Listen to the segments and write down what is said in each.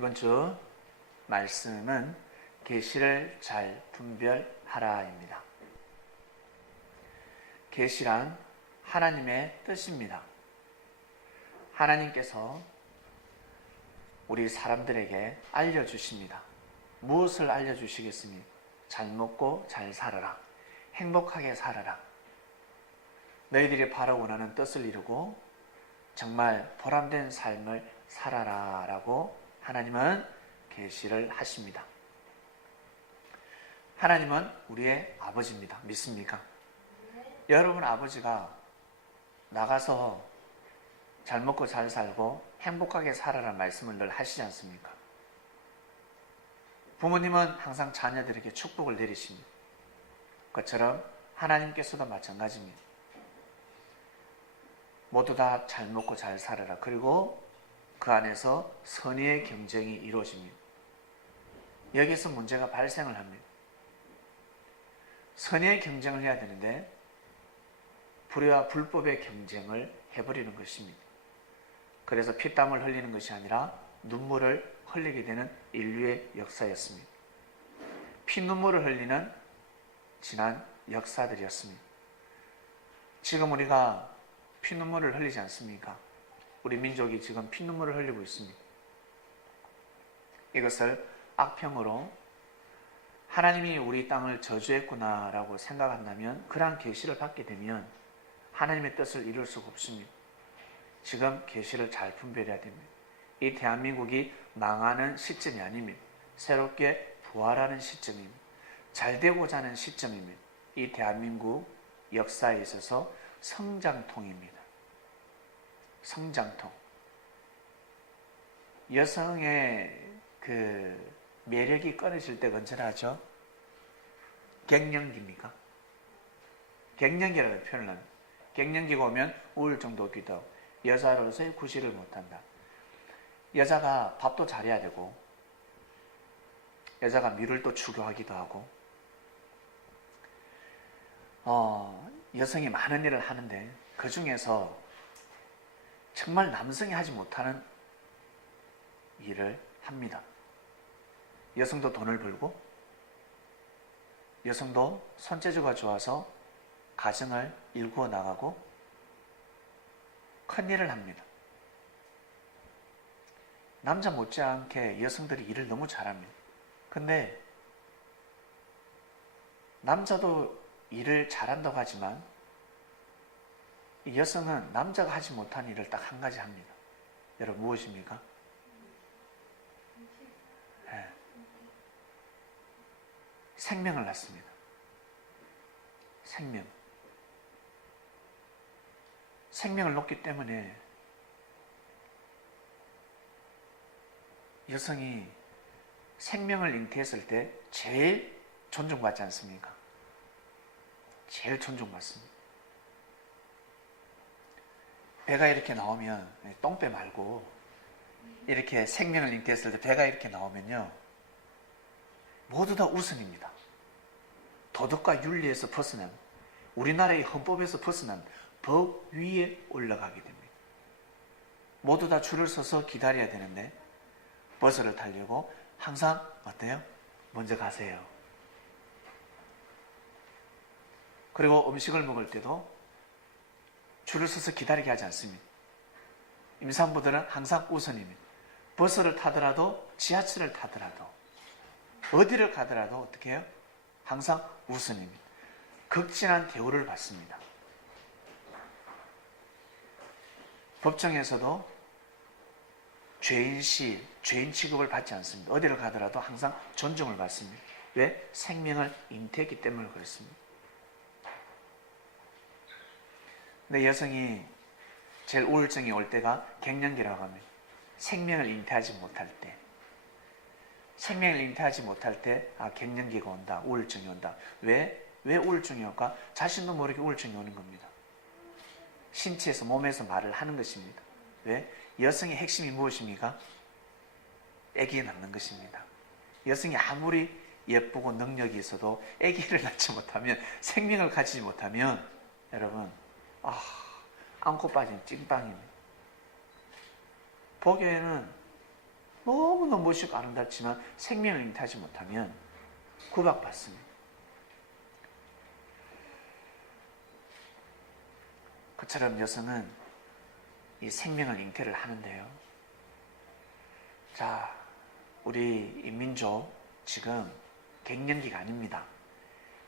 이번 주 말씀은 계시를 잘 분별하라입니다. 계시란 하나님의 뜻입니다. 하나님께서 우리 사람들에게 알려주십니다. 무엇을 알려주시겠습니까? 잘 먹고 잘 살아라. 행복하게 살아라. 너희들이 바로 원하는 뜻을 이루고 정말 보람된 삶을 살아라 라고 하나님은 계시를 하십니다. 하나님은 우리의 아버지입니다. 믿습니까? 여러분 아버지가 나가서 잘 먹고 잘 살고 행복하게 살아라 말씀을 늘 하시지 않습니까? 부모님은 항상 자녀들에게 축복을 내리십니다. 그것처럼 하나님께서도 마찬가지입니다. 모두 다 잘 먹고 잘 살아라. 그리고 그 안에서 선의의 경쟁이 이루어집니다. 여기서 문제가 발생을 합니다. 선의의 경쟁을 해야 되는데 불의와 불법의 경쟁을 해버리는 것입니다. 그래서 피땀을 흘리는 것이 아니라 눈물을 흘리게 되는 인류의 역사였습니다. 피눈물을 흘리는 지난 역사들이었습니다. 지금 우리가 피눈물을 흘리지 않습니까? 우리 민족이 지금 피눈물을 흘리고 있습니다. 이것을 악평으로 하나님이 우리 땅을 저주했구나라고 생각한다면 그러한 계시를 받게 되면 하나님의 뜻을 이룰 수가 없습니다. 지금 계시를 잘 분별해야 됩니다. 이 대한민국이 망하는 시점이 아닙니다. 새롭게 부활하는 시점입니다. 잘 되고자 하는 시점입니다. 이 대한민국 역사에 있어서 성장통입니다. 성장통. 여성의 그 매력이 끊어질 때가 언제나 하죠? 갱년기입니까? 갱년기라는 표현을 합니다. 갱년기가 오면 우울증도 오기도 하고 여자로서의 구실을 못한다. 여자가 밥도 잘해야 되고 여자가 미를 또 추구하기도 하고 여성이 많은 일을 하는데 그 중에서 정말 남성이 하지 못하는 일을 합니다. 여성도 돈을 벌고 여성도 손재주가 좋아서 가정을 일구어 나가고 큰 일을 합니다. 남자 못지않게 여성들이 일을 너무 잘합니다. 근데 남자도 일을 잘한다고 하지만 이 여성은 남자가 하지 못한 일을 딱 한 가지 합니다. 여러분 무엇입니까? 네. 생명을 낳습니다. 생명을 놓기 때문에 여성이 생명을 잉태했을 때 제일 존중받지 않습니까? 제일 존중받습니다. 배가 이렇게 나오면 똥배 말고 이렇게 생명을 잉태했을 때 배가 이렇게 나오면요 모두 다 우선입니다. 도덕과 윤리에서 벗어난 우리나라의 헌법에서 벗어난 법 위에 올라가게 됩니다. 모두 다 줄을 서서 기다려야 되는데 버스를 타려고 항상 어때요? 먼저 가세요. 그리고 음식을 먹을 때도 줄을 서서 기다리게 하지 않습니다. 임산부들은 항상 우선입니다. 버스를 타더라도 지하철을 타더라도 어디를 가더라도 어떻게 해요? 항상 우선입니다. 극진한 대우를 받습니다. 법정에서도 죄인 취급을 받지 않습니다. 어디를 가더라도 항상 존중을 받습니다. 왜? 생명을 잉태했기 때문에 그렇습니다. 근데 여성이 제일 우울증이 올 때가 갱년기라고 합니다. 생명을 잉태하지 못할 때. 생명을 잉태하지 못할 때 갱년기가 온다. 우울증이 온다. 왜 우울증이 올까? 자신도 모르게 우울증이 오는 겁니다. 신체에서 몸에서 말을 하는 것입니다. 왜? 여성의 핵심이 무엇입니까? 아기를 낳는 것입니다. 여성이 아무리 예쁘고 능력이 있어도 아기를 낳지 못하면 생명을 가지지 못하면 여러분 안고 빠진 찐빵입니다. 보기에는 너무너무 멋있고 아름답지만 생명을 잉태하지 못하면 구박받습니다. 그처럼 여성은 이 생명을 잉태를 하는데요. 자, 우리 이 민족 지금 갱년기가 아닙니다.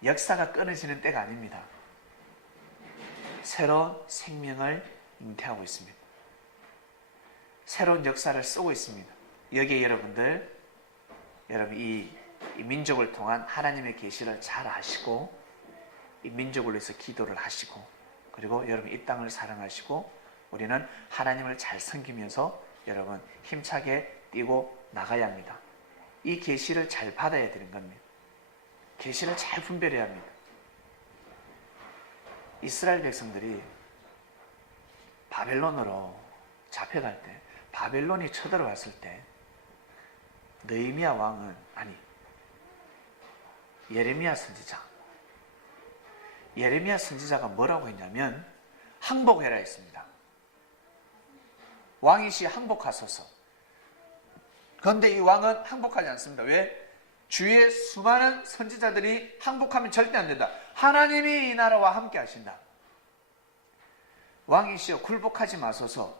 역사가 끊어지는 때가 아닙니다. 새로운 생명을 잉태하고 있습니다. 새로운 역사를 쓰고 있습니다. 여기에 여러분 이 민족을 통한 하나님의 계시를 잘 아시고 이 민족을 위해서 기도를 하시고 그리고 여러분 이 땅을 사랑하시고 우리는 하나님을 잘 섬기면서 여러분 힘차게 뛰고 나가야 합니다. 이 계시를 잘 받아야 되는 겁니다. 계시를 잘 분별해야 합니다. 이스라엘 백성들이 바벨론으로 잡혀갈 때 바벨론이 쳐들어왔을 때 느헤미야 왕은 예레미야 선지자가 뭐라고 했냐면 항복해라 했습니다. 왕이시 항복하소서. 그런데 이 왕은 항복하지 않습니다. 왜? 주위에 수많은 선지자들이 항복하면 절대 안 된다. 하나님이 이 나라와 함께 하신다. 왕이시여 굴복하지 마소서.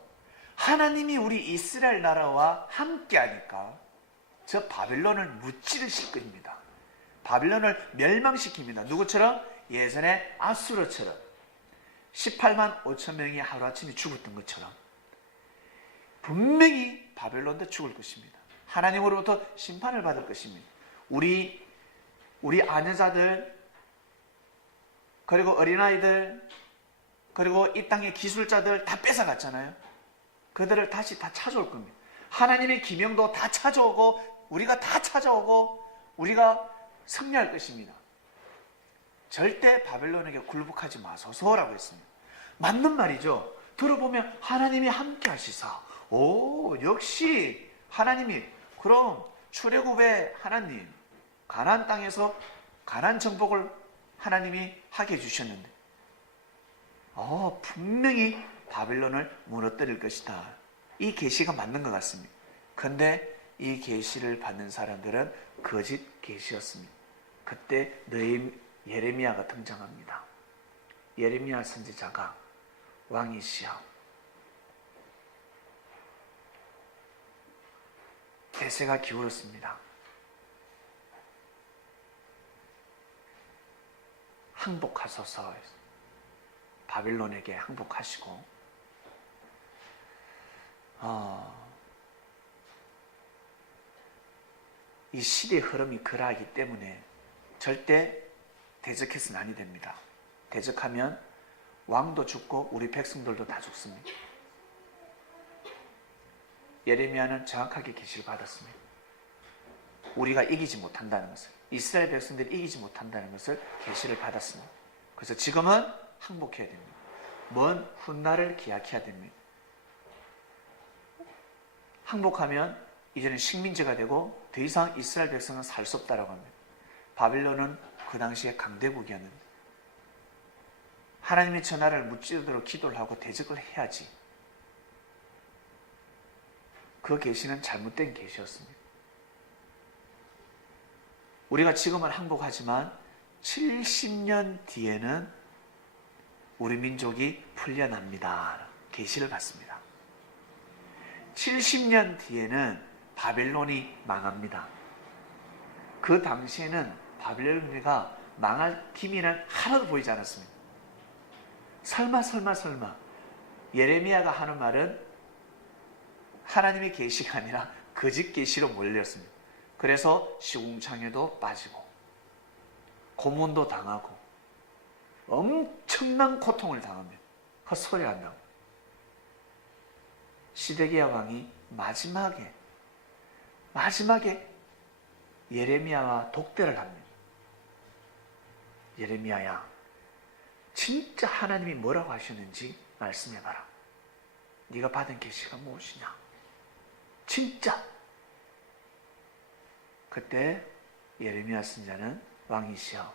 하나님이 우리 이스라엘 나라와 함께 하니까 저 바벨론을 무찌르실 것입니다. 바벨론을 멸망시킵니다. 누구처럼? 예전에 아수르처럼 18만 5천 명이 하루아침에 죽었던 것처럼 분명히 바벨론도 죽을 것입니다. 하나님으로부터 심판을 받을 것입니다. 우리 아내자들 그리고 어린아이들 그리고 이 땅의 기술자들 다 뺏어갔잖아요. 그들을 다시 다 찾아올 겁니다. 하나님의 기명도 다 찾아오고 우리가 다 찾아오고 우리가 승리할 것입니다. 절대 바벨론에게 굴복하지 마소서라고 했습니다. 맞는 말이죠. 들어보면 하나님이 함께 하시사. 오, 역시 하나님이. 그럼 출애굽의 하나님, 가나안 땅에서 가나안 정복을 하나님이 하게 해주셨는데 분명히 바벨론을 무너뜨릴 것이다. 이 계시가 맞는 것 같습니다. 그런데 이 계시를 받는 사람들은 거짓 계시였습니다. 그때 예레미야가 등장합니다. 예레미야 선지자가 왕이시여 대세가 기울었습니다. 항복하소서. 바빌론에게 항복하시고 이 시대의 흐름이 그러하기 때문에 절대 대적해서는 아니 됩니다. 대적하면 왕도 죽고 우리 백성들도 다 죽습니다. 예레미야는 정확하게 계시를 받았습니다. 우리가 이기지 못한다는 것을, 이스라엘 백성들이 이기지 못한다는 것을 계시를 받았습니다. 그래서 지금은 항복해야 됩니다. 먼 훗날을 기약해야 됩니다. 항복하면 이제는 식민지가 되고 더 이상 이스라엘 백성은 살 수 없다라고 합니다. 바빌론은 그 당시에 강대국이었는데 하나님의 전하를 무찌르도록 기도를 하고 대적을 해야지. 그 계시는 잘못된 계시였습니다. 우리가 지금은 항복하지만 70년 뒤에는 우리 민족이 풀려납니다. 계시를 받습니다. 70년 뒤에는 바벨론이 망합니다. 그 당시에는 바벨론이가 망할 기미는 하나도 보이지 않았습니다. 설마 예레미야가 하는 말은 하나님의 계시가 아니라 거짓 계시로 몰렸습니다. 그래서 시궁창에도 빠지고 고문도 당하고 엄청난 고통을 당합니다. 헛소리 한다고. 시드기야 왕이 마지막에 예레미야와 독대를 합니다. 예레미야야, 진짜 하나님이 뭐라고 하셨는지 말씀해봐라. 네가 받은 계시가 무엇이냐? 진짜. 그때 예레미야 선지자는 왕이시여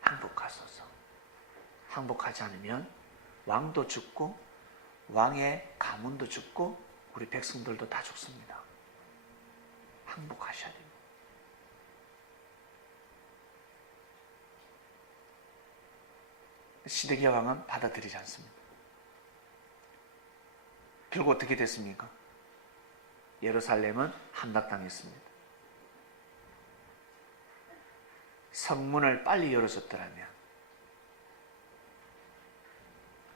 항복하소서. 항복하지 않으면 왕도 죽고 왕의 가문도 죽고 우리 백성들도 다 죽습니다. 항복하셔야 됩니다. 시드기야 왕은 받아들이지 않습니다. 결국 어떻게 됐습니까? 예루살렘은 함락당했습니다. 성문을 빨리 열어줬더라면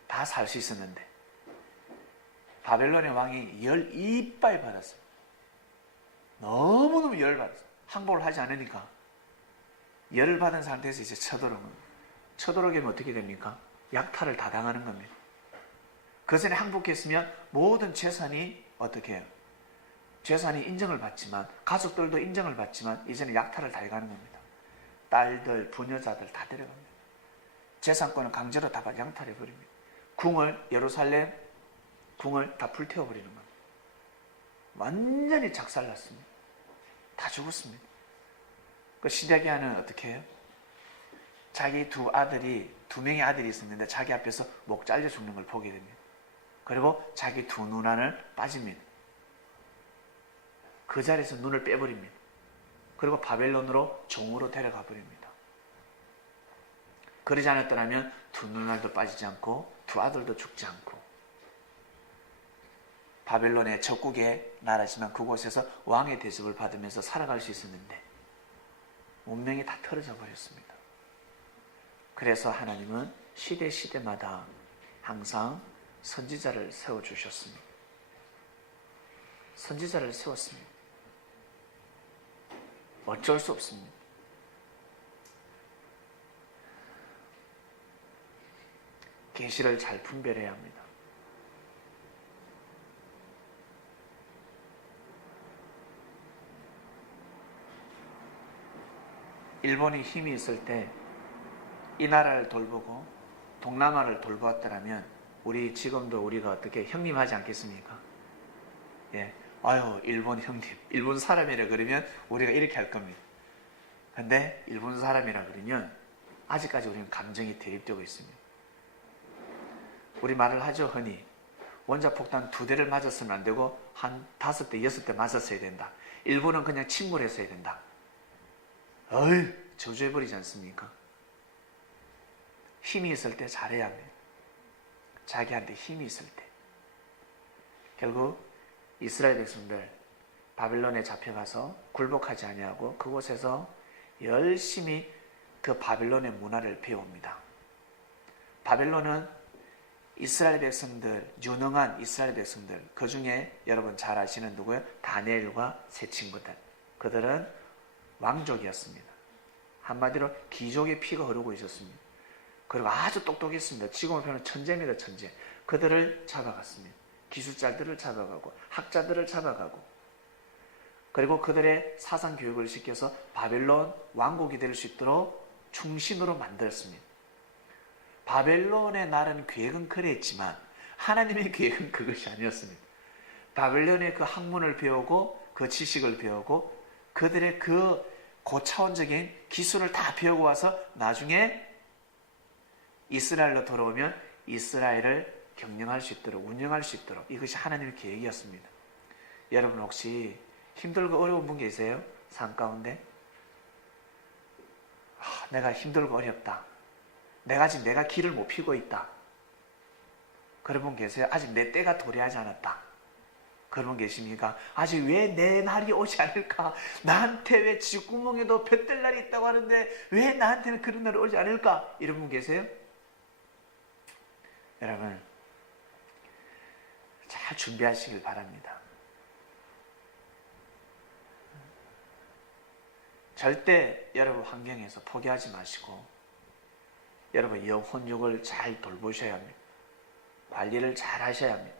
다 살 수 있었는데 바벨론의 왕이 열 이빨 받았어요. 너무너무 열을 받았어요. 항복을 하지 않으니까 열을 받은 상태에서 이제 쳐들어오면 어떻게 됩니까? 약탈을 다 당하는 겁니다. 그 전에 항복했으면 모든 재산이 어떻게 해요? 재산이 인정을 받지만 가족들도 인정을 받지만 이제는 약탈을 다 해가는 겁니다. 딸들, 부녀자들 다 데려갑니다. 재산권을 강제로 다 양탈해버립니다. 예루살렘 궁을 다 불태워버리는 겁니다. 완전히 작살났습니다. 다 죽었습니다. 그 시드기야는 어떻게 해요? 자기 두 명의 아들이 있었는데 자기 앞에서 목 잘려 죽는 걸 보게 됩니다. 그리고 자기 두 눈안을 빠집니다. 그 자리에서 눈을 빼버립니다. 그리고 바벨론으로 종으로 데려가 버립니다. 그러지 않았더라면 두 눈알도 빠지지 않고 두 아들도 죽지 않고 바벨론의 적국의 나라지만 그곳에서 왕의 대접을 받으면서 살아갈 수 있었는데 운명이 다 틀어져 버렸습니다. 그래서 하나님은 시대마다 항상 선지자를 세워주셨습니다. 선지자를 세웠습니다. 어쩔 수 없습니다. 계시를 잘 분별해야 합니다. 일본이 힘이 있을 때 이 나라를 돌보고 동남아를 돌보았더라면 우리 지금도 우리가 어떻게 형님하지 않겠습니까? 예, 아유 일본 형님, 일본 사람이라 그러면 우리가 이렇게 할 겁니다. 근데 일본 사람이라 그러면 아직까지 우리는 감정이 대립되고 있습니다. 우리 말을 하죠, 흔히. 원자폭탄 2대를 맞았으면 안 되고 한 5대, 6대 맞았어야 된다. 일본은 그냥 침몰했어야 된다. 어이, 저주해버리지 않습니까? 힘이 있을 때 잘해야 합니다. 자기한테 힘이 있을 때. 결국 이스라엘 백성들 바벨론에 잡혀가서 굴복하지 아니하고 그곳에서 열심히 그 바벨론의 문화를 배웁니다. 바벨론은 이스라엘 백성들, 유능한 이스라엘 백성들, 그 중에 여러분 잘 아시는 누구예요? 다니엘과 세 친구들. 그들은 왕족이었습니다. 한마디로 귀족의 피가 흐르고 있었습니다. 그리고 아주 똑똑했습니다. 지금으로 표현하면 천재입니다, 천재. 그들을 잡아갔습니다. 기술자들을 잡아가고 학자들을 잡아가고 그리고 그들의 사상 교육을 시켜서 바벨론 왕국이 될 수 있도록 충신으로 만들었습니다. 바벨론의 나라는 계획은 그랬지만 하나님의 계획은 그것이 아니었습니다. 바벨론의 그 학문을 배우고 그 지식을 배우고 그들의 그 고차원적인 기술을 다 배우고 와서 나중에 이스라엘로 돌아오면 이스라엘을 경영할 수 있도록 운영할 수 있도록 이것이 하나님의 계획이었습니다. 여러분 혹시 힘들고 어려운 분 계세요? 삶 가운데? 내가 힘들고 어렵다. 내가 지금 내가 길을 못 피고 있다. 그런 분 계세요? 아직 내 때가 도래하지 않았다. 그런 분 계십니까? 아직 왜 내 날이 오지 않을까? 나한테 왜 쥐구멍에도 볕들 날이 있다고 하는데 왜 나한테는 그런 날이 오지 않을까? 이런 분 계세요? 여러분 잘 준비하시길 바랍니다. 절대 여러분 환경에서 포기하지 마시고 여러분 영혼육을 잘 돌보셔야 합니다. 관리를 잘 하셔야 합니다.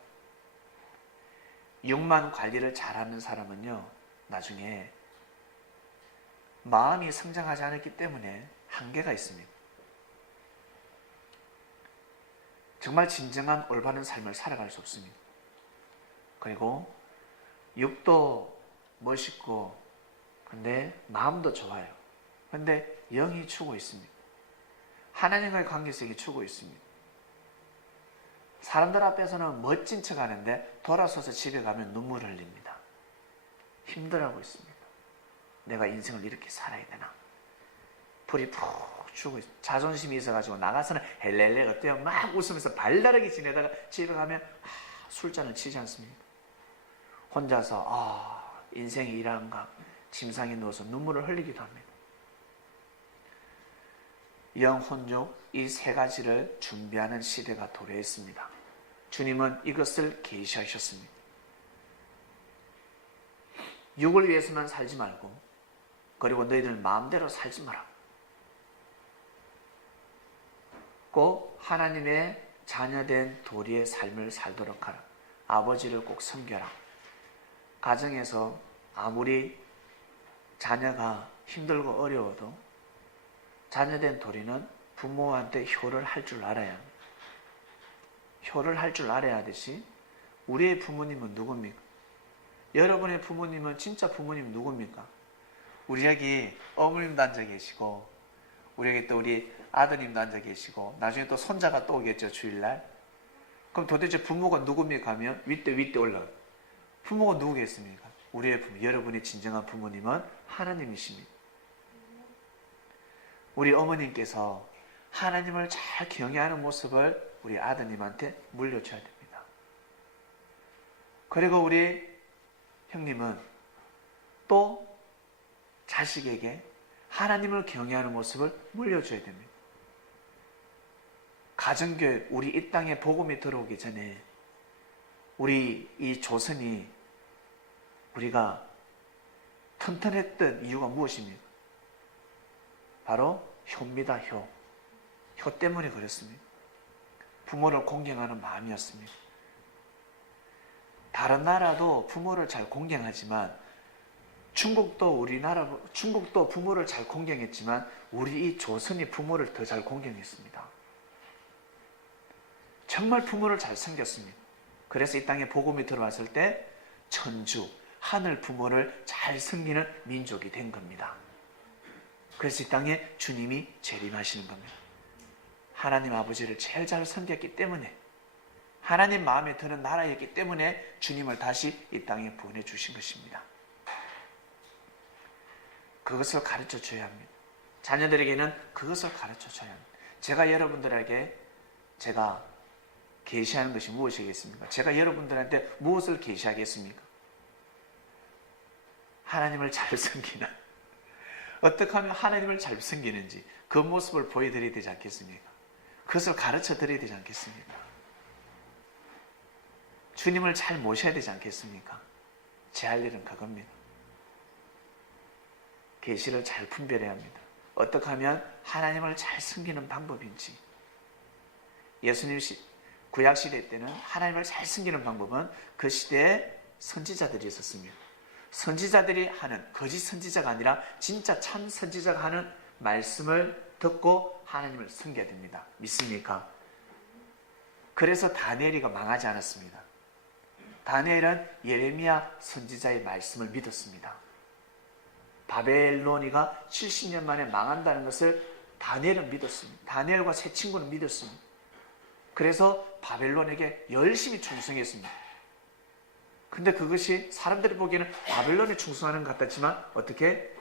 육만 관리를 잘하는 사람은요 나중에 마음이 성장하지 않았기 때문에 한계가 있습니다. 정말 진정한 올바른 삶을 살아갈 수 없습니다. 그리고 육도 멋있고 근데 마음도 좋아요. 근데 영이 추고 있습니다. 하나님과의 관계성이 추고 있습니다. 사람들 앞에서는 멋진 척 하는데 돌아서서 집에 가면 눈물을 흘립니다. 힘들어하고 있습니다. 내가 인생을 이렇게 살아야 되나? 불이 푹 주고 있어요. 자존심이 있어가지고 나가서는 헬렐레 어때요? 막 웃으면서 발랄하게 지내다가 집에 가면 술잔을 치지 않습니까? 혼자서 인생이 이란가 침상에 누워서 눈물을 흘리기도 합니다. 영혼육 이 세 가지를 준비하는 시대가 도래했습니다. 주님은 이것을 계시하셨습니다. 육을 위해서만 살지 말고 그리고 너희들 마음대로 살지 마라. 꼭 하나님의 자녀된 도리의 삶을 살도록 하라. 아버지를 꼭 섬겨라. 가정에서 아무리 자녀가 힘들고 어려워도 자녀된 도리는 부모한테 효를 할 줄 알아야 합니다. 효를 할 줄 알아야 하듯이 우리의 부모님은 누굽니까? 여러분의 부모님은 진짜 부모님 누굽니까? 우리 여기 어머님도 앉아 계시고 우리 여기 또 우리 아드님도 앉아 계시고 나중에 또 손자가 또 오겠죠, 주일날. 그럼 도대체 부모가 누굽니까 하면 윗대 올라가요. 부모가 누구겠습니까? 우리의 부모, 여러분의 진정한 부모님은 하나님이십니다. 우리 어머님께서 하나님을 잘 경외하는 모습을 우리 아드님한테 물려줘야 됩니다. 그리고 우리 형님은 또 자식에게 하나님을 경외하는 모습을 물려줘야 됩니다. 가정교육, 우리 이 땅에 복음이 들어오기 전에 우리 이 조선이 우리가 튼튼했던 이유가 무엇입니까? 바로 효입니다. 효 때문에 그랬습니다. 부모를 공경하는 마음이었습니다. 다른 나라도 부모를 잘 공경하지만 중국도 부모를 잘 공경했지만 우리 이 조선이 부모를 더 잘 공경했습니다. 정말 부모를 잘 섬겼습니다. 그래서 이 땅에 복음이 들어왔을 때 천주, 하늘 부모를 잘 섬기는 민족이 된 겁니다. 그래서 이 땅에 주님이 재림하시는 겁니다. 하나님 아버지를 제일 잘 섬겼기 때문에 하나님 마음에 드는 나라였기 때문에 주님을 다시 이 땅에 보내주신 것입니다. 그것을 가르쳐 줘야 합니다. 자녀들에게는 그것을 가르쳐 줘야 합니다. 제가 여러분들에게 제가 계시하는 것이 무엇이겠습니까? 제가 여러분들한테 무엇을 계시하겠습니까? 하나님을 잘 섬기는, 어떻게 하면 하나님을 잘 섬기는지 그 모습을 보여드려야 되지 않겠습니까? 그것을 가르쳐 드려야 되지 않겠습니까? 주님을 잘 모셔야 되지 않겠습니까? 제 할 일은 그겁니다. 계시를 잘 분별해야 합니다. 어떻게 하면 하나님을 잘 섬기는 방법인지. 예수님 구약시대 때는 하나님을 잘 섬기는 방법은 그 시대에 선지자들이 있었습니다. 선지자들이 하는, 거짓 선지자가 아니라 진짜 참 선지자가 하는 말씀을 듣고 하나님을 섬겨야 됩니다. 믿습니까? 그래서 다니엘이가 망하지 않았습니다. 다니엘은 예레미야 선지자의 말씀을 믿었습니다. 바벨로니가 70년 만에 망한다는 것을 다니엘은 믿었습니다. 다니엘과 세 친구는 믿었습니다. 그래서 바벨론에게 열심히 충성했습니다. 근데 그것이 사람들이 보기에는 바벨론에 충성하는 것 같았지만 어떻게?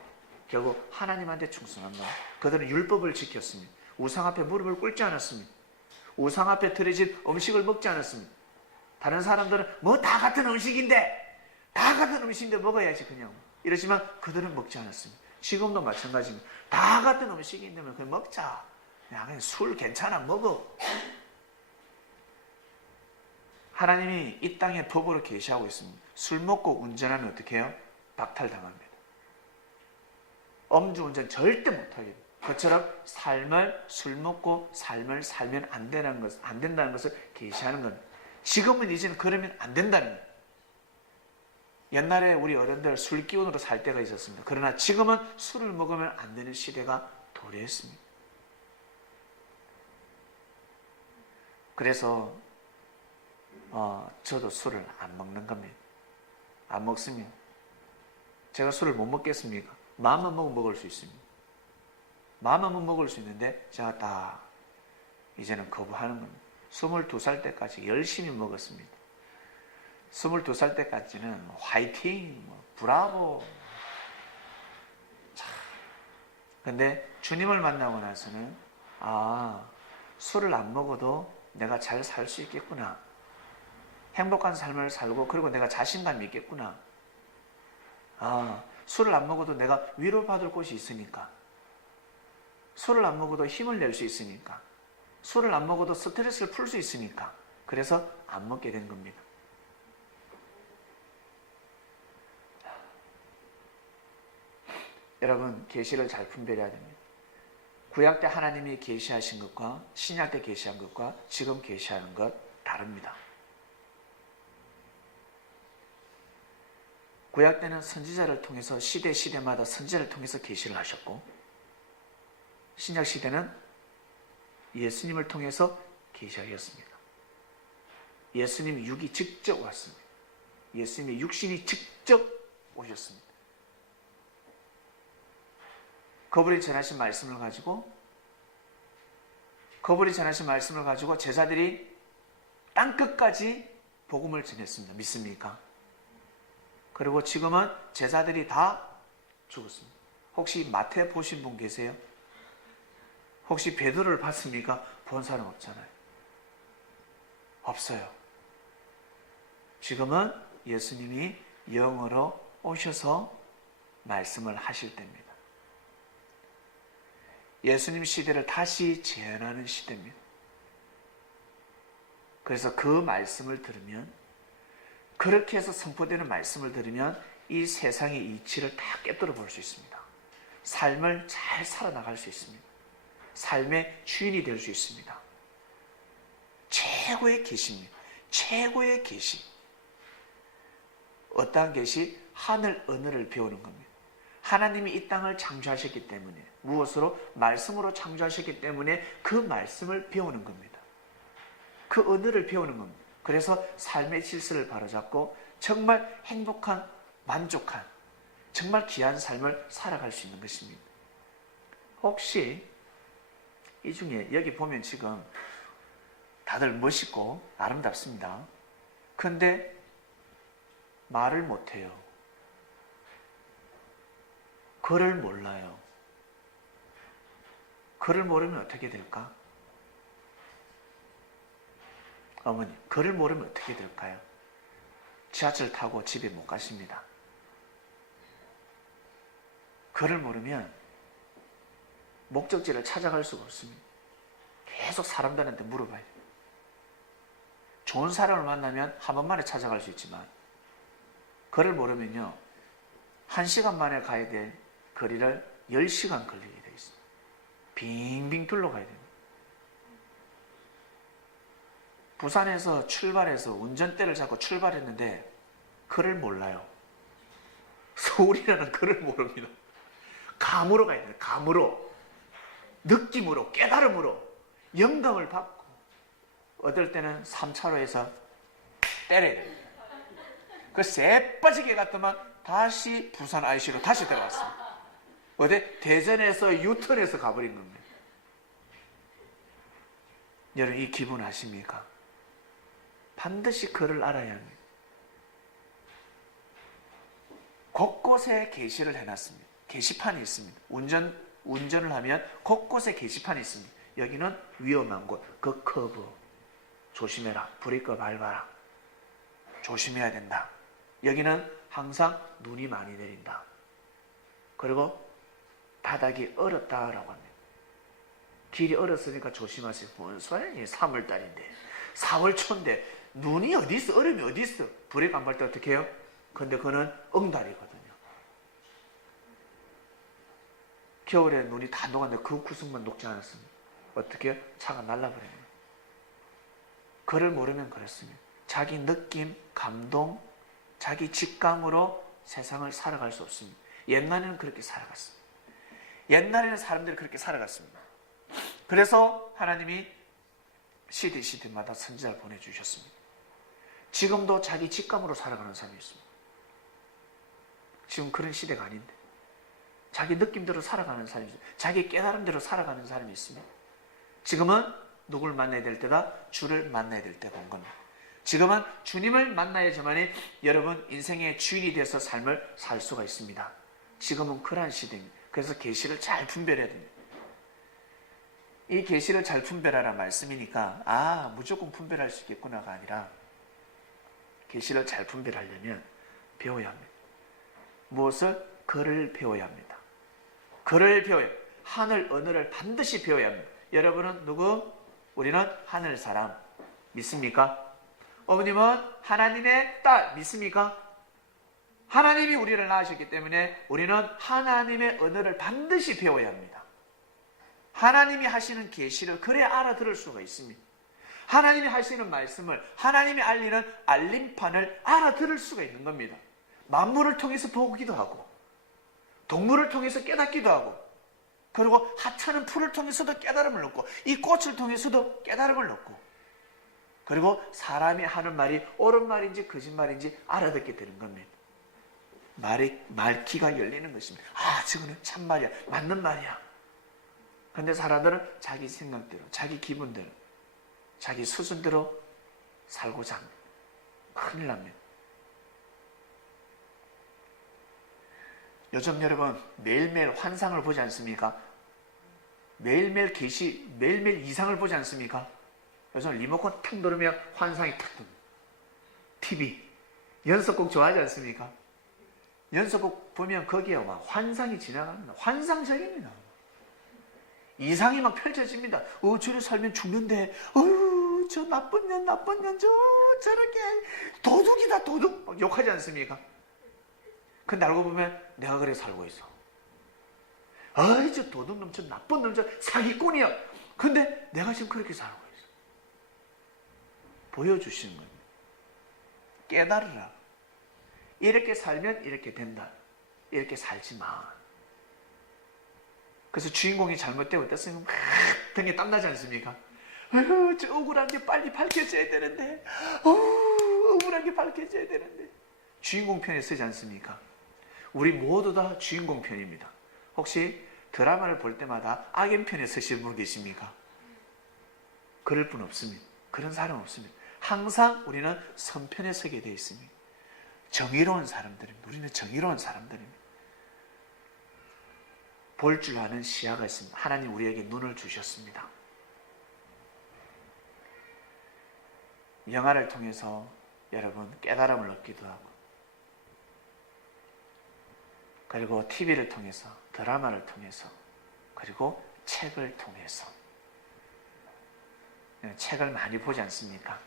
결국 하나님한테 충성한 거예요. 그들은 율법을 지켰습니다. 우상 앞에 무릎을 꿇지 않았습니다. 우상 앞에 드려진 음식을 먹지 않았습니다. 다른 사람들은 뭐 다 같은 음식인데 먹어야지 그냥 이러지만 그들은 먹지 않았습니다. 지금도 마찬가지입니다. 다 같은 음식인데 그냥 먹자. 그냥 술 괜찮아 먹어. 하나님이 이 땅에 법으로 계시하고 있습니다. 술 먹고 운전하면 어떻게 해요? 박탈당합니다. 음주운전 절대 못하게 돼요. 그처럼 술 먹고 삶을 살면 안 된다는 것을 계시하는 겁니다. 지금은 이제는 그러면 안 된다는 거예요. 옛날에 우리 어른들 술 기운으로 살 때가 있었습니다. 그러나 지금은 술을 먹으면 안 되는 시대가 도래했습니다. 그래서 저도 술을 안 먹는 겁니다. 안 먹습니다. 제가 술을 못 먹겠습니까? 마음만 먹으면 먹을 수 있습니다. 마음만 먹으면 먹을 수 있는데 제가 다 이제는 거부하는 겁니다. 22살 때까지 열심히 먹었습니다. 22살 때까지는 화이팅, 브라보. 근데 주님을 만나고 나서는 술을 안 먹어도 내가 잘 살 수 있겠구나. 행복한 삶을 살고 그리고 내가 자신감이 있겠구나. 술을 안 먹어도 내가 위로받을 곳이 있으니까. 술을 안 먹어도 힘을 낼 수 있으니까. 술을 안 먹어도 스트레스를 풀 수 있으니까. 그래서 안 먹게 된 겁니다. 여러분, 계시를 잘 분별해야 됩니다. 구약 때 하나님이 계시하신 것과 신약 때 계시한 것과 지금 계시하는 것 다릅니다. 구약 때는 선지자를 통해서 시대마다 선지자를 통해서 계시를 하셨고, 신약 시대는 예수님을 통해서 계시하였습니다. 예수님이 육이 직접 왔습니다. 예수님의 육신이 직접 오셨습니다. 그분이 전하신 말씀을 가지고 제자들이 땅끝까지 복음을 전했습니다. 믿습니까? 그리고 지금은 제자들이 다 죽었습니다. 혹시 마태 보신 분 계세요? 혹시 베드로를 봤습니까? 본 사람 없잖아요. 없어요. 지금은 예수님이 영으로 오셔서 말씀을 하실 때입니다. 예수님 시대를 다시 재현하는 시대입니다. 그래서 그 말씀을 들으면, 그렇게 해서 선포되는 말씀을 들으면 이 세상의 이치를 다 깨뜨려 볼 수 있습니다. 삶을 잘 살아나갈 수 있습니다. 삶의 주인이 될 수 있습니다. 최고의 계시입니다. 최고의 계시. 어떠한 계시? 하늘 언어를 배우는 겁니다. 하나님이 이 땅을 창조하셨기 때문에, 무엇으로? 말씀으로 창조하셨기 때문에 그 말씀을 배우는 겁니다. 그 언어를 배우는 겁니다. 그래서 삶의 질서를 바로잡고 정말 행복한, 만족한, 정말 귀한 삶을 살아갈 수 있는 것입니다. 혹시 이 중에 여기 보면 지금 다들 멋있고 아름답습니다. 그런데 말을 못해요. 글을 몰라요. 글을 모르면 어떻게 될까? 어머니, 글을 모르면 어떻게 될까요? 지하철 타고 집에 못 가십니다. 글을 모르면 목적지를 찾아갈 수가 없습니다. 계속 사람들한테 물어봐요. 좋은 사람을 만나면 한 번 만에 찾아갈 수 있지만, 글을 모르면요, 1시간 만에 가야 될 거리를 10시간 걸리게 되어 있습니다. 빙빙 둘러가야 됩니다. 부산에서 출발해서 운전대를 잡고 출발했는데 글을 몰라요. 서울이라는 글을 모릅니다. 감으로 가야 돼요. 감으로, 느낌으로, 깨달음으로, 영감을 받고, 어떨 때는 3차로에서 때려야 돼요. 그 새빠지게 갔더만 다시 부산 IC로 다시 들어갔습니다. 어디? 대전에서 유턴해서 가버린 겁니다. 여러분, 이 기분 아십니까? 반드시 글을 알아야 합니다. 곳곳에 게시를 해놨습니다. 게시판이 있습니다. 운전을 하면 곳곳에 게시판이 있습니다. 여기는 위험한 곳, 그 커브 조심해라, 브레이크 밟아라, 조심해야 된다. 여기는 항상 눈이 많이 내린다. 그리고 바닥이 얼었다라고 합니다. 길이 얼었으니까 조심하세요. 뭔 소리야? 3월달인데, 4월 초인데 눈이 어디 있어? 얼음이 어디 있어? 브레이크 안 밟을 때 어떻게 해요? 근데 그거는 엉다리거든요. 겨울에 눈이 다 녹았는데 그 구석만 녹지 않았습니다. 어떻게 해요? 차가 날라버립니다. 그를 모르면 그렇습니다. 자기 느낌, 감동, 자기 직감으로 세상을 살아갈 수 없습니다. 옛날에는 그렇게 살아갔습니다. 옛날에는 사람들이 그렇게 살아갔습니다. 그래서 하나님이 시대마다 선지자를 보내주셨습니다. 지금도 자기 직감으로 살아가는 사람이 있습니다. 지금 그런 시대가 아닌데 자기 느낌대로 살아가는 사람이 있습니다. 자기 깨달음대로 살아가는 사람이 있습니다. 지금은 누굴 만나야 될 때다? 주를 만나야 될 때가 온 겁니다. 지금은 주님을 만나야지만이 여러분 인생의 주인이 되어서 삶을 살 수가 있습니다. 지금은 그러한 시대입니다. 그래서 계시를 잘 분별해야 됩니다. 이 계시를 잘 분별하라 말씀이니까 무조건 분별할 수 있겠구나가 아니라 계시를 잘 분별하려면 배워야 합니다. 무엇을? 글을 배워야 합니다. 글을 배워야 합니다. 하늘 언어를 반드시 배워야 합니다. 여러분은 누구? 우리는 하늘 사람 믿습니까? 어머님은 하나님의 딸 믿습니까? 하나님이 우리를 낳으셨기 때문에 우리는 하나님의 언어를 반드시 배워야 합니다. 하나님이 하시는 계시를 그래야 알아들을 수가 있습니다. 하나님이 하시는 말씀을, 하나님이 알리는 알림판을 알아들을 수가 있는 겁니다. 만물을 통해서 보기도 하고 동물을 통해서 깨닫기도 하고 그리고 하찮은 풀을 통해서도 깨달음을 얻고 이 꽃을 통해서도 깨달음을 얻고 그리고 사람이 하는 말이 옳은 말인지 거짓말인지 알아듣게 되는 겁니다. 말귀가 열리는 것입니다. 저거는 참말이야. 맞는 말이야. 근데 사람들은 자기 생각대로, 자기 기분대로, 자기 수준대로 살고자 합니다. 큰일 납니다. 요즘 여러분 매일매일 환상을 보지 않습니까? 매일매일 계시, 매일매일 이상을 보지 않습니까? 요즘 리모컨 탁 누르면 환상이 탁 듭니다. TV, 연속곡 좋아하지 않습니까? 연속곡 보면 거기에 막 환상이 지나갑니다. 환상적입니다. 이상이 막 펼쳐집니다. 저래 살면 죽는데, 저 나쁜 년, 저렇게 도둑이다, 도둑. 막 욕하지 않습니까? 근데 알고 보면 내가 그래 살고 있어. 저 도둑놈, 저 나쁜 놈, 저 사기꾼이야. 근데 내가 지금 그렇게 살고 있어. 보여주시는 겁니다. 깨달으라. 이렇게 살면 이렇게 된다. 이렇게 살지 마. 그래서 주인공이 잘못되고 어땠으면 막 등에 땀나지 않습니까? 저 억울한 게 빨리 밝혀져야 되는데, 억울한 게 밝혀져야 되는데. 주인공 편에 쓰지 않습니까? 우리 모두 다 주인공 편입니다. 혹시 드라마를 볼 때마다 악인 편에 쓰시는 분 계십니까? 그럴 분 없습니다. 그런 사람 없습니다. 항상 우리는 선편에 서게 되어 있습니다. 정의로운 사람들입니다. 우리는 정의로운 사람들입니다. 볼 줄 아는 시야가 있습니다. 하나님 우리에게 눈을 주셨습니다. 영화를 통해서 여러분 깨달음을 얻기도 하고 그리고 TV를 통해서 드라마를 통해서 그리고 책을 통해서 책을 많이 보지 않습니까?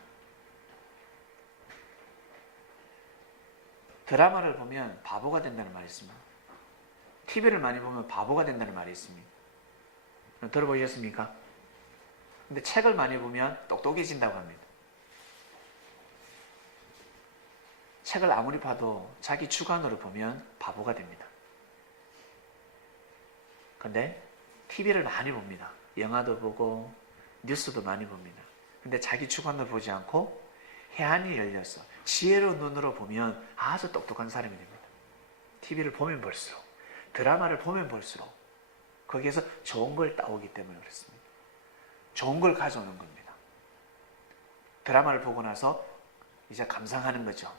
드라마를 보면 바보가 된다는 말이 있습니다. TV를 많이 보면 바보가 된다는 말이 있습니다. 들어보셨습니까? 근데 책을 많이 보면 똑똑해진다고 합니다. 책을 아무리 봐도 자기 주관으로 보면 바보가 됩니다. 근데 TV를 많이 봅니다. 영화도 보고 뉴스도 많이 봅니다. 근데 자기 주관으로 보지 않고 해안이 열려서 지혜로운 눈으로 보면 아주 똑똑한 사람이 됩니다. TV를 보면 볼수록 드라마를 보면 볼수록 거기에서 좋은 걸 따오기 때문에 그렇습니다. 좋은 걸 가져오는 겁니다. 드라마를 보고 나서 이제 감상하는 거죠.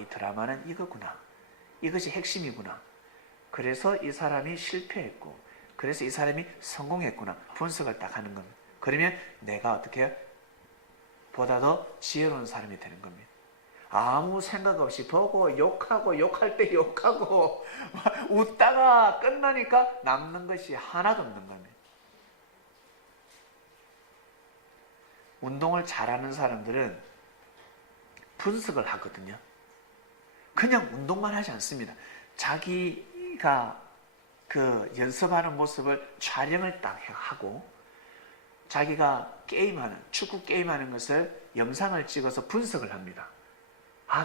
이 드라마는 이거구나. 이것이 핵심이구나. 그래서 이 사람이 실패했고 그래서 이 사람이 성공했구나. 분석을 딱 하는 겁니다. 그러면 내가 어떻게 해요? 보다 더 지혜로운 사람이 되는 겁니다. 아무 생각 없이 보고 욕하고 욕할 때 욕하고 웃다가 끝나니까 남는 것이 하나도 없는 겁니다. 운동을 잘하는 사람들은 분석을 하거든요. 그냥 운동만 하지 않습니다. 자기가 그 연습하는 모습을 촬영을 딱 하고 자기가 게임하는 축구 게임하는 것을 영상을 찍어서 분석을 합니다.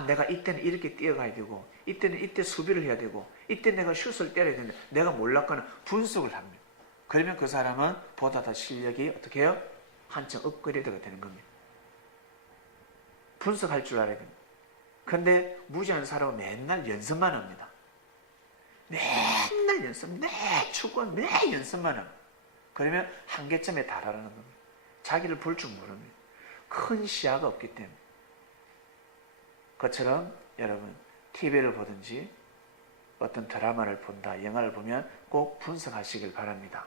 내가 이때는 이렇게 뛰어가야 되고 이때는 이때 수비를 해야 되고 이때 내가 슛을 때려야 되는데 내가 몰랐거나 분석을 합니다. 그러면 그 사람은 보다 더 실력이 어떻게 해요? 한층 업그레이드가 되는 겁니다. 분석할 줄 알아야 됩니다. 그런데 무지한 사람은 맨날 연습만 합니다. 맨날 연습, 매 축구는 매 연습만 합니다. 그러면 한계점에 달하는 겁니다. 자기를 볼 줄 모릅니다. 큰 시야가 없기 때문에. 그처럼 여러분 TV를 보든지 어떤 드라마를 본다, 영화를 보면 꼭 분석하시길 바랍니다.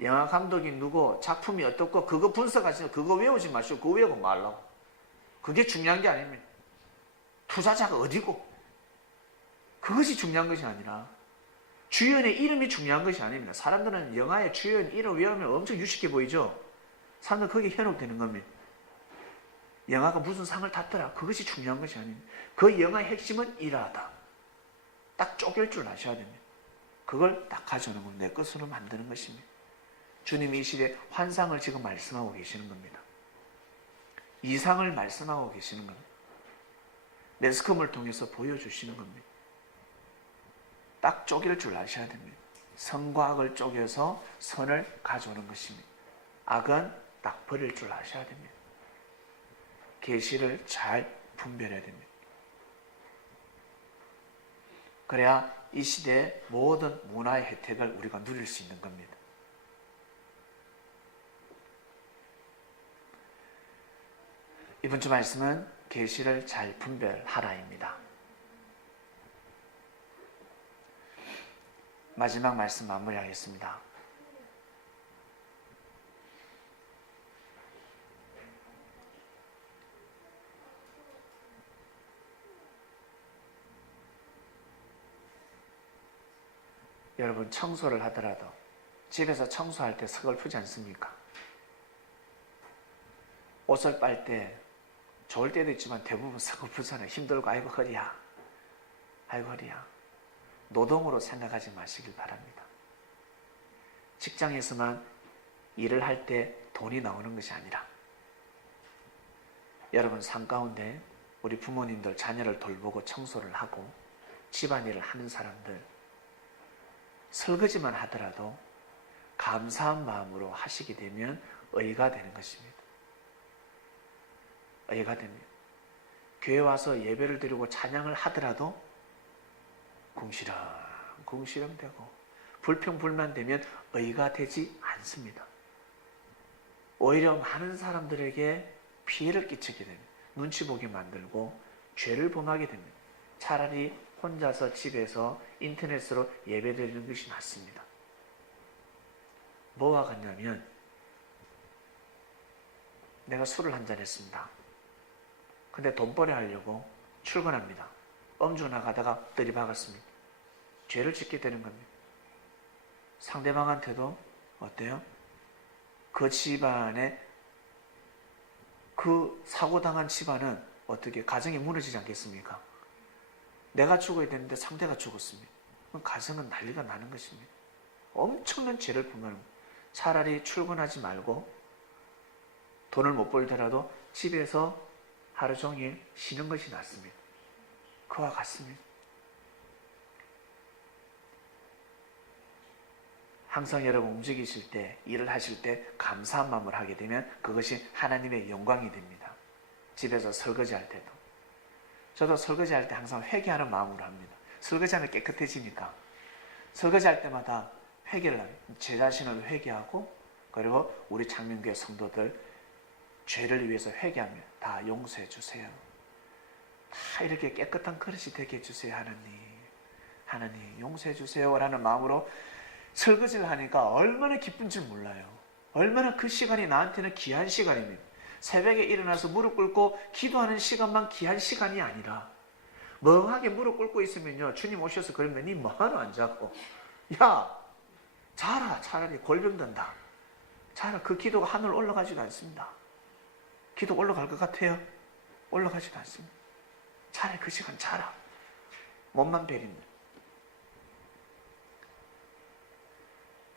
영화 감독이 누구, 작품이 어떻고 그거 분석하시면 그거 외우지 마시고 그거 외우고 말라고. 그게 중요한 게 아닙니다. 투자자가 어디고 그것이 중요한 것이 아니라 주연의 이름이 중요한 것이 아닙니다. 사람들은 영화의 주연 이름 외우면 엄청 유식해 보이죠. 사람들 거기에 현혹되는 겁니다. 영화가 무슨 상을 탔더라, 그것이 중요한 것이 아닙니다. 그 영화의 핵심은 이러하다. 딱 쪼갤 줄 아셔야 됩니다. 그걸 딱 가져오는 건 내 것으로 만드는 것입니다. 주님이 이 시대에 환상을 지금 말씀하고 계시는 겁니다. 이상을 말씀하고 계시는 겁니다. 매스컴을 통해서 보여주시는 겁니다. 딱 쪼갤 줄 아셔야 됩니다. 선과 악을 쪼개서 선을 가져오는 것입니다. 악은 딱 버릴 줄 아셔야 됩니다. 계시를 잘 분별해야 됩니다. 그래야 이 시대의 모든 문화의 혜택을 우리가 누릴 수 있는 겁니다. 이번 주 말씀은 계시를 잘 분별하라입니다. 마지막 말씀 마무리하겠습니다. 여러분 청소를 하더라도 집에서 청소할 때 서글프지 않습니까? 옷을 빨 때 좋을 때도 있지만 대부분 서글프잖아요. 힘들고 아이고 허리야, 아이고 허리야. 노동으로 생각하지 마시길 바랍니다. 직장에서만 일을 할 때 돈이 나오는 것이 아니라 여러분 삶 가운데 우리 부모님들 자녀를 돌보고 청소를 하고 집안일을 하는 사람들 설거지만 하더라도 감사한 마음으로 하시게 되면 의가 되는 것입니다. 의가 됩니다. 교회 와서 예배를 드리고 찬양을 하더라도 궁시렁 되고 불평불만 되면 의가 되지 않습니다. 오히려 많은 사람들에게 피해를 끼치게 됩니다. 눈치 보게 만들고 죄를 범하게 됩니다. 차라리 혼자서 집에서 인터넷으로 예배드리는 것이 낫습니다. 뭐와 같냐면 내가 술을 한잔 했습니다. 근데 돈벌이 하려고 출근합니다. 음주 나가다가 들이박았습니다. 죄를 짓게 되는 겁니다. 상대방한테도 어때요? 그 집안에 그 사고당한 집안은 어떻게 가정이 무너지지 않겠습니까? 내가 죽어야 되는데 상대가 죽었습니다. 그럼 가정은 난리가 나는 것입니다. 엄청난 죄를 범하는 거예요. 차라리 출근하지 말고 돈을 못 벌더라도 집에서 하루 종일 쉬는 것이 낫습니다. 그와 같습니다. 항상 여러분 움직이실 때, 일을 하실 때 감사한 마음을 하게 되면 그것이 하나님의 영광이 됩니다. 집에서 설거지할 때도. 저도 설거지할 때 항상 회개하는 마음으로 합니다. 설거지하면 깨끗해지니까. 설거지할 때마다 회개를 합니다. 제 자신을 회개하고 그리고 우리 장명교회 성도들 죄를 위해서 회개합니다. 다 용서해 주세요. 다 이렇게 깨끗한 그릇이 되게 해주세요. 하나님 용서해 주세요 라는 마음으로 설거지를 하니까 얼마나 기쁜지 몰라요. 얼마나 그 시간이 나한테는 귀한 시간입니다. 새벽에 일어나서 무릎 꿇고 기도하는 시간만 귀한 시간이 아니라 멍하게 무릎 꿇고 있으면요, 주님 오셔서 그러면 니 뭐하러 앉았고, 야 자라, 차라리 골병 든다. 자라. 그 기도가 하늘 올라가지도 않습니다. 기도 올라갈 것 같아요? 올라가지도 않습니다. 차라리 그 시간 자라. 몸만 베립니다.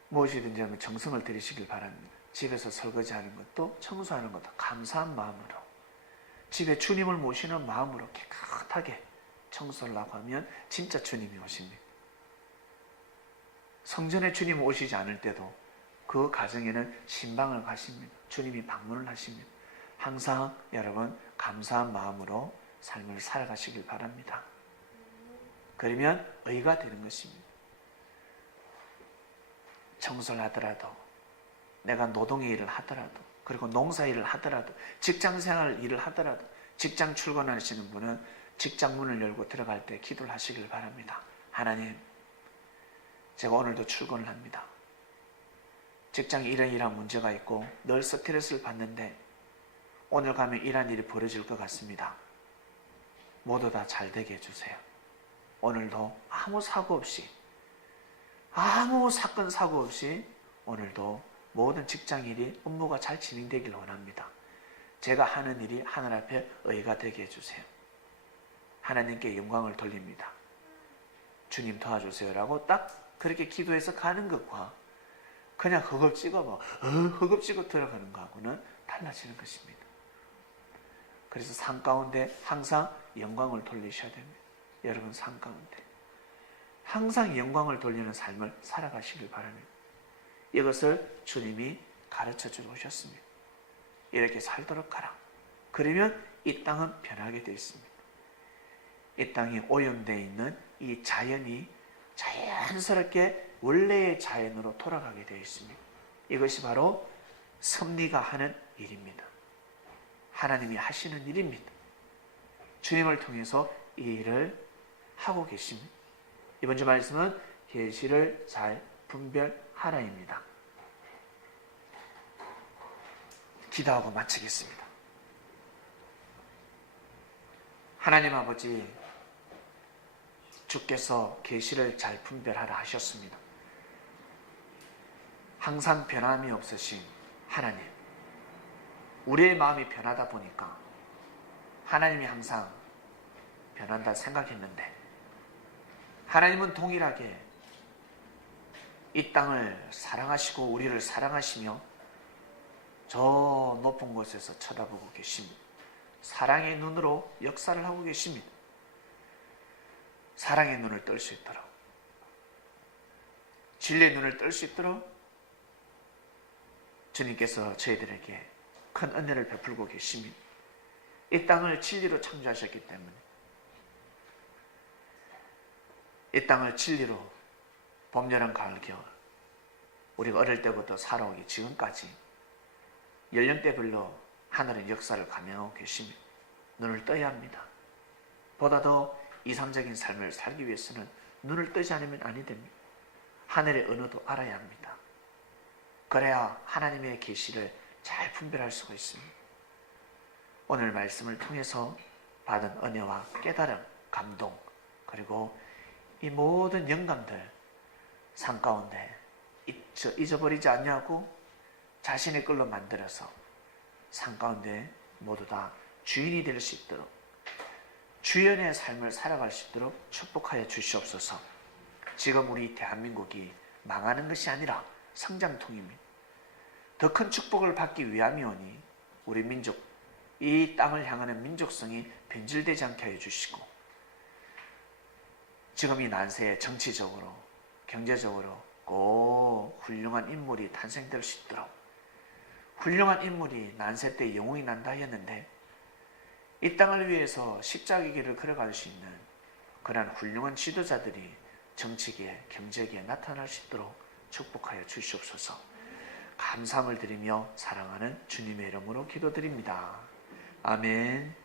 무엇이든지 하면 정성을 들이시길 바랍니다. 집에서 설거지하는 것도 청소하는 것도 감사한 마음으로, 집에 주님을 모시는 마음으로 깨끗하게 청소를 하고 하면 진짜 주님이 오십니다. 성전에 주님 오시지 않을 때도 그 가정에는 신방을 가십니다. 주님이 방문을 하십니다. 항상 여러분 감사한 마음으로 삶을 살아가시길 바랍니다. 그러면 의가 되는 것입니다. 청소를 하더라도, 내가 노동의 일을 하더라도, 그리고 농사일을 하더라도 직장생활 일을 하더라도 직장 출근하시는 분은 직장 문을 열고 들어갈 때 기도를 하시길 바랍니다. 하나님, 제가 오늘도 출근을 합니다. 직장에 이런 문제가 있고 늘 스트레스를 받는데 오늘 가면 이런 일이 벌어질 것 같습니다. 모두 다 잘 되게 해주세요. 오늘도 아무 사고 없이, 아무 사건 사고 없이 오늘도 모든 직장일이 업무가 잘 진행되길 원합니다. 제가 하는 일이 하늘 앞에 의가 되게 해주세요. 하나님께 영광을 돌립니다. 주님 도와주세요라고 딱 그렇게 기도해서 가는 것과 그냥 허겁지겁 들어가는 것하고는 달라지는 것입니다. 그래서 삶 가운데 항상 영광을 돌리셔야 됩니다. 여러분, 삶 가운데 항상 영광을 돌리는 삶을 살아가시길 바랍니다. 이것을 주님이 가르쳐 주셨습니다. 이렇게 살도록 하라. 그러면 이 땅은 변하게 되어 있습니다. 이 땅이 오염되어 있는 이 자연이 자연스럽게 원래의 자연으로 돌아가게 되어 있습니다. 이것이 바로 섭리가 하는 일입니다. 하나님이 하시는 일입니다. 주님을 통해서 이 일을 하고 계십니다. 이번 주 말씀은 계시를 잘 분별하라입니다. 기도하고 마치겠습니다. 하나님 아버지, 주께서 계시를 잘 분별하라 하셨습니다. 항상 변함이 없으신 하나님, 우리의 마음이 변하다 보니까 하나님이 항상 변한다 생각했는데 하나님은 동일하게 이 땅을 사랑하시고 우리를 사랑하시며 저 높은 곳에서 쳐다보고 계십니다. 사랑의 눈으로 역사를 하고 계십니다. 사랑의 눈을 뜰 수 있도록, 진리의 눈을 뜰 수 있도록 주님께서 저희들에게 큰 은혜를 베풀고 계십니다. 이 땅을 진리로 창조하셨기 때문에 이 땅을 진리로 봄, 여름, 가을, 겨울 우리가 어릴 때부터 살아오기 지금까지 연령대별로 하늘의 역사를 감행하고 계십니다. 눈을 떠야 합니다. 보다 더 이상적인 삶을 살기 위해서는 눈을 뜨지 않으면 아니 됩니다. 하늘의 언어도 알아야 합니다. 그래야 하나님의 계시를 잘 분별할 수가 있습니다. 오늘 말씀을 통해서 받은 은혜와 깨달음, 감동, 그리고 이 모든 영감들 삶 가운데 잊어버리지 않냐고 자신의 걸로 만들어서 삶 가운데 모두 다 주인이 될 수 있도록 주연의 삶을 살아갈 수 있도록 축복하여 주시옵소서. 지금 우리 대한민국이 망하는 것이 아니라 성장통입니다. 더 큰 축복을 받기 위함이오니 우리 민족, 이 땅을 향하는 민족성이 변질되지 않게 하여 주시고 지금 이 난세에 정치적으로, 경제적으로 꼭 훌륭한 인물이 탄생될 수 있도록, 훌륭한 인물이 난세 때 영웅이 난다 했는데 이 땅을 위해서 십자가의 길을 걸어갈 수 있는 그러한 훌륭한 지도자들이 정치계에, 경제계에 나타날 수 있도록 축복하여 주시옵소서. 감사함을 드리며 사랑하는 주님의 이름으로 기도드립니다. 아멘.